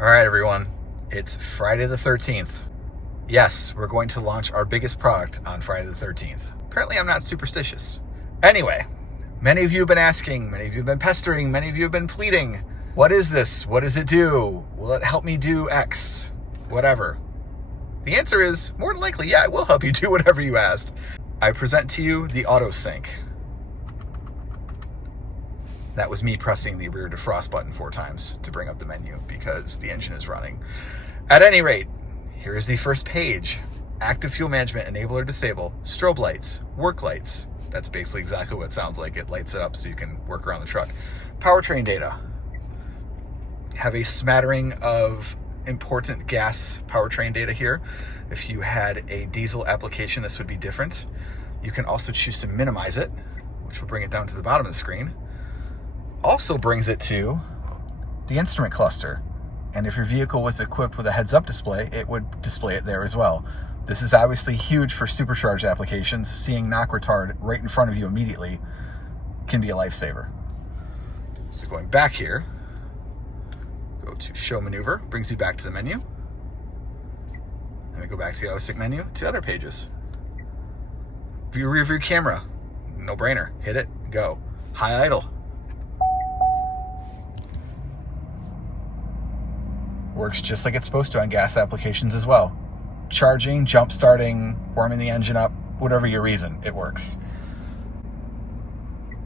All right, everyone, it's Friday the 13th. Yes, we're going to launch our biggest product on Friday the 13th. Apparently, I'm not superstitious. Anyway, many of you have been asking, many of you have been pestering, many of you have been pleading. What is this? What does it do? Will it help me do X? Whatever. The answer is, more than likely, yeah, it will help you do whatever you asked. I present to you the AutoSync. That was me pressing the rear defrost button 4 times to bring up the menu because the engine is running. At any rate, here is the first page. Active fuel management, enable or disable, strobe lights, work lights. That's basically exactly what it sounds like. It lights it up so you can work around the truck. Powertrain data. Have a smattering of important gas powertrain data here. If you had a diesel application, this would be different. You can also choose to minimize it, which will bring it down to the bottom of the screen. Also brings it to the instrument cluster. And if your vehicle was equipped with a heads-up display, it would display it there as well. This is obviously huge for supercharged applications. Seeing knock retard right in front of you immediately can be a lifesaver. So going back here, go to Show Maneuver, brings you back to the menu. And we go back to the AutoSync menu to other pages. View rear view camera, no brainer. Hit it, go. High idle. Works just like it's supposed to on gas applications as well. Charging, jump starting, warming the engine up, whatever your reason, it works.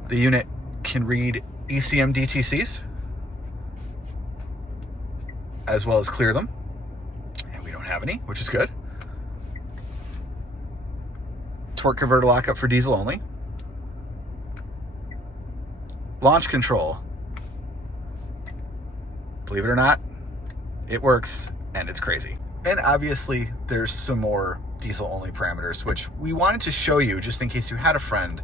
The unit can read ECM DTCs, as well as clear them. And we don't have any, which is good. Torque converter lockup for diesel only. Launch control. Believe it or not, it works, and it's crazy. And obviously, there's some more diesel-only parameters, which we wanted to show you just in case you had a friend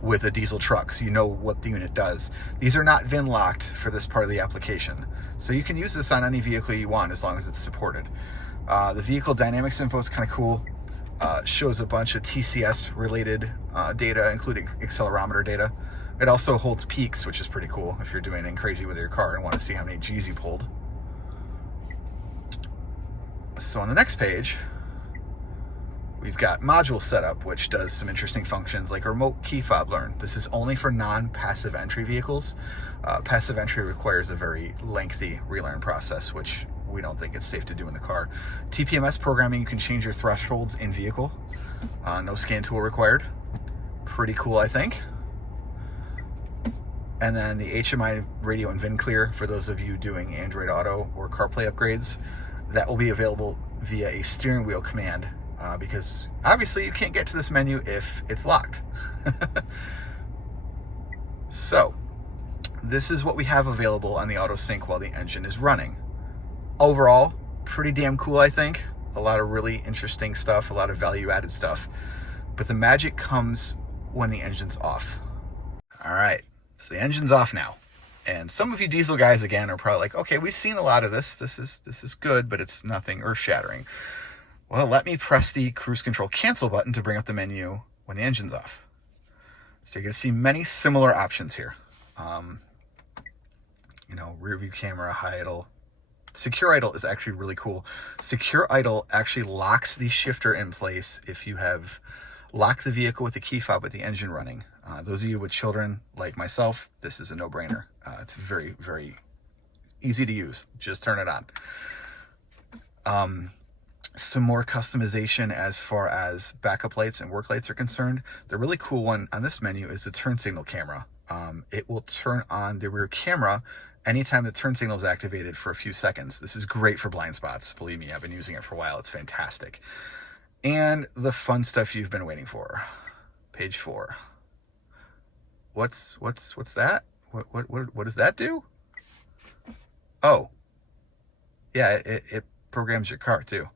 with a diesel truck, so you know what the unit does. These are not VIN locked for this part of the application, so you can use this on any vehicle you want as long as it's supported. The vehicle dynamics info is kind of cool. Shows a bunch of TCS-related data, including accelerometer data. It also holds peaks, which is pretty cool if you're doing anything crazy with your car and want to see how many G's you pulled. So on the next page, we've got module setup, which does some interesting functions like remote key fob learn. This is only for non-passive entry vehicles. Passive entry requires a very lengthy relearn process, which we don't think it's safe to do in the car. TPMS programming, you can change your thresholds in vehicle. No scan tool required. Pretty cool, I think. And then the HMI radio and VIN clear for those of you doing Android Auto or CarPlay upgrades. That will be available via a steering wheel command because obviously you can't get to this menu if it's locked. So this is what we have available on the AutoSync while the engine is running. Overall, pretty damn cool, I think. A lot of really interesting stuff, a lot of value-added stuff. But the magic comes when the engine's off. All right, so the engine's off now. And some of you diesel guys, again, are probably like, okay, we've seen a lot of this. This is good, but it's nothing earth-shattering. Well, let me press the cruise control cancel button to bring up the menu when the engine's off. So you're going to see many similar options here. Rear view camera, high idle. Secure idle is actually really cool. Secure idle actually locks the shifter in place if you have locked the vehicle with the key fob with the engine running. Those of you with children like myself, this is a no-brainer. It's very, very easy to use. Just turn it on. Some more customization as far as backup lights and work lights are concerned. The really cool one on this menu is the turn signal camera. It will turn on the rear camera anytime the turn signal is activated for a few seconds. This is great for blind spots. Believe me, I've been using it for a while. It's fantastic. And the fun stuff you've been waiting for. Page 4. What's that? What does that do? Oh, yeah, it programs your car too.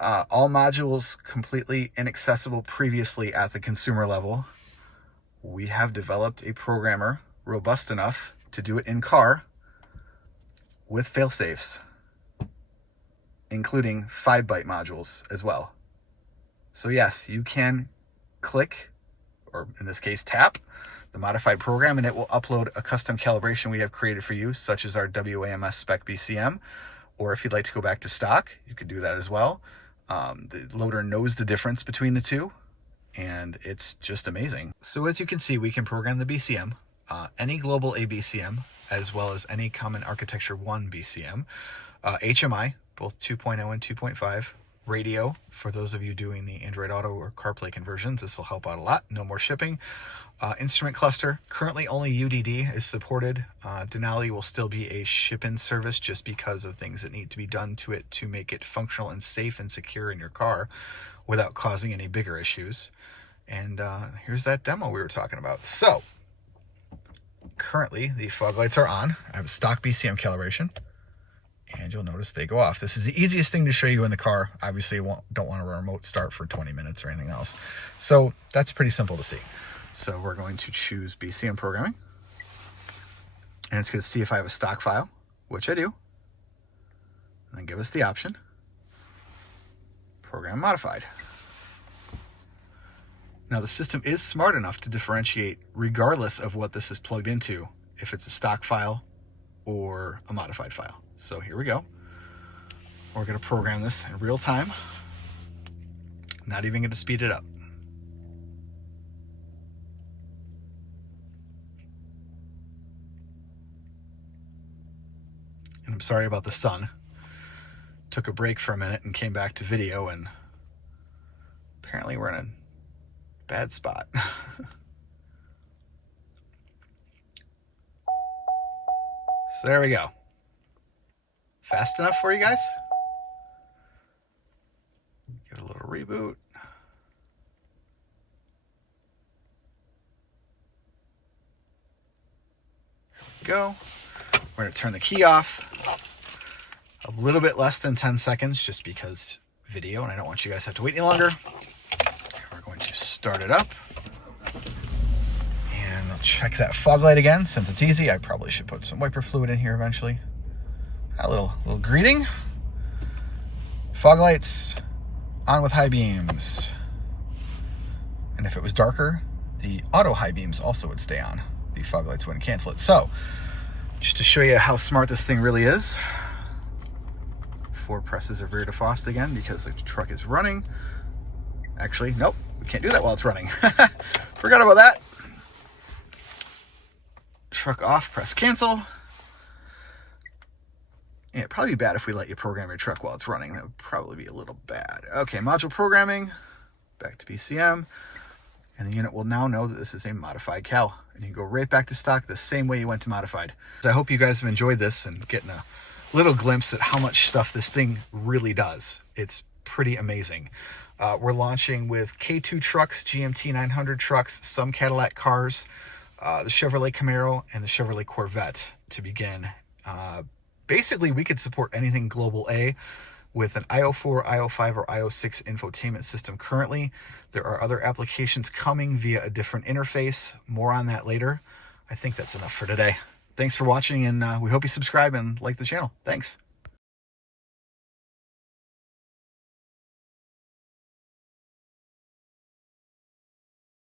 All modules completely inaccessible previously at the consumer level. We have developed a programmer robust enough to do it in car with fail-safes, including 5-byte modules as well. So yes, you can click, or in this case tap, the modified program, and it will upload a custom calibration we have created for you, such as our WAMS spec BCM, or if you'd like to go back to stock, you could do that as well. The loader knows the difference between the two, and it's just amazing. So as you can see, we can program the BCM, any global ABCM, as well as any common architecture 1 BCM, HMI, both 2.0 and 2.5, radio, for those of you doing the Android Auto or CarPlay conversions, this will help out a lot, no more shipping. Instrument cluster, currently only UDD is supported. Denali will still be a ship-in service just because of things that need to be done to it to make it functional and safe and secure in your car without causing any bigger issues. And here's that demo we were talking about. So currently the fog lights are on. I have a stock BCM calibration, and you'll notice they go off. This is the easiest thing to show you in the car. Obviously, you don't want a remote start for 20 minutes or anything else. So that's pretty simple to see. So we're going to choose Bcm Programming, and it's going to see if I have a stock file, which I do, and then give us the option, Program Modified. Now the system is smart enough to differentiate, regardless of what this is plugged into, if it's a stock file or a modified file. So here we go. We're going to program this in real time. Not even going to speed it up. And I'm sorry about the sun. Took a break for a minute and came back to video, and apparently we're in a bad spot. So there we go. Fast enough for you guys? Give it a little reboot. There we go. We're going to turn the key off. A little bit less than 10 seconds just because video, and I don't want you guys to have to wait any longer. We're going to start it up. And I'll check that fog light again. Since it's easy, I probably should put some wiper fluid in here eventually. A little greeting. Fog lights on with high beams. And if it was darker, the auto high beams also would stay on. The fog lights wouldn't cancel it. So, just to show you how smart this thing really is, 4 presses of rear defrost again because the truck is running. Actually, nope, we can't do that while it's running. Forgot about that. Truck off, press cancel. Yeah, it'd probably be bad if we let you program your truck while it's running. That would probably be a little bad. Okay, module programming, back to BCM, and the unit will now know that this is a modified cal. And you can go right back to stock the same way you went to modified. So I hope you guys have enjoyed this and getting a little glimpse at how much stuff this thing really does. It's pretty amazing. We're launching with K2 trucks, GMT 900 trucks, some Cadillac cars, the Chevrolet Camaro, and the Chevrolet Corvette to begin. Basically, we could support anything Global A with an IO4, IO5, or IO6 infotainment system currently. There are other applications coming via a different interface. More on that later. I think that's enough for today. Thanks for watching, and we hope you subscribe and like the channel. Thanks.